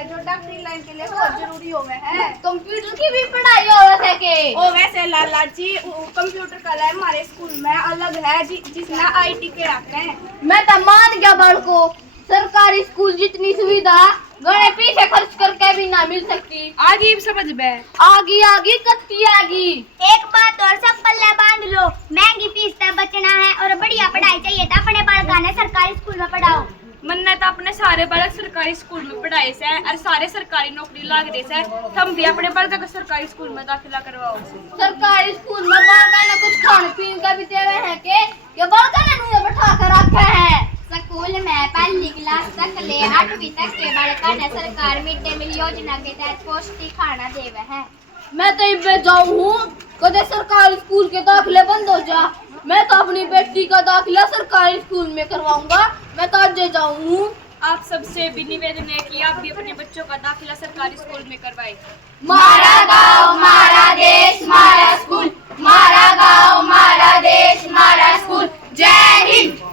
है जो डॉक्टरी लाइन के लिए बहुत जरूरी हो गए हैं। कंप्यूटर की भी पढ़ाई हो रहा के ओ वैसे लाला जी कंप्यूटर का लैब हमारे स्कूल में अलग है जिसमें आईटी के आते हैं। मैं तो मान गया बड़को सरकारी स्कूल जितनी सुविधा गणे पीछे खर्च करके भी ना मिल सकती। आगे समझ में आगी आगी कत्ती आगी। एक बात और सब पल्ले बांध लो, महंगी फीस से बचना है और बढ़िया पढ़ाई चाहिए तो अपने बालका ने सरकारी स्कूल में पढ़ाओ। मन्ने तो अपने सारे बालक सरकारी स्कूल में पढ़ाए से और सारे सरकारी नौकरी लाग दे से हम भी अपने बालका को सरकारी स्कूल में दाखिला करवाओ। सरकारी स्कूल में बालका ने कुछ खाने पीने का भी देवे है के बालका ने मुझे बैठा कर रखा है। स्कूल में पहली क्लास तक ले 8वीं तक के बालका ने सरकार मिड डे मील योजना के तहत पौष्टिक खाना देवे है। मैं तो इबे जाऊं हूँ कदे सरकारी स्कूल के दाखिले बंद हो जा। मैं तो अपनी बेटी का दाखिला सरकारी स्कूल में करवाऊंगा। मैं तो आज जाऊं हूँ। आप सबसे भी निवेदन है कि आप भी अपने बच्चों का दाखिला सरकारी स्कूल में करवाएं। मारा गाँव मारा देश मारा स्कूल, मारा गाँव मारा देश मारा स्कूल। जय हिंद।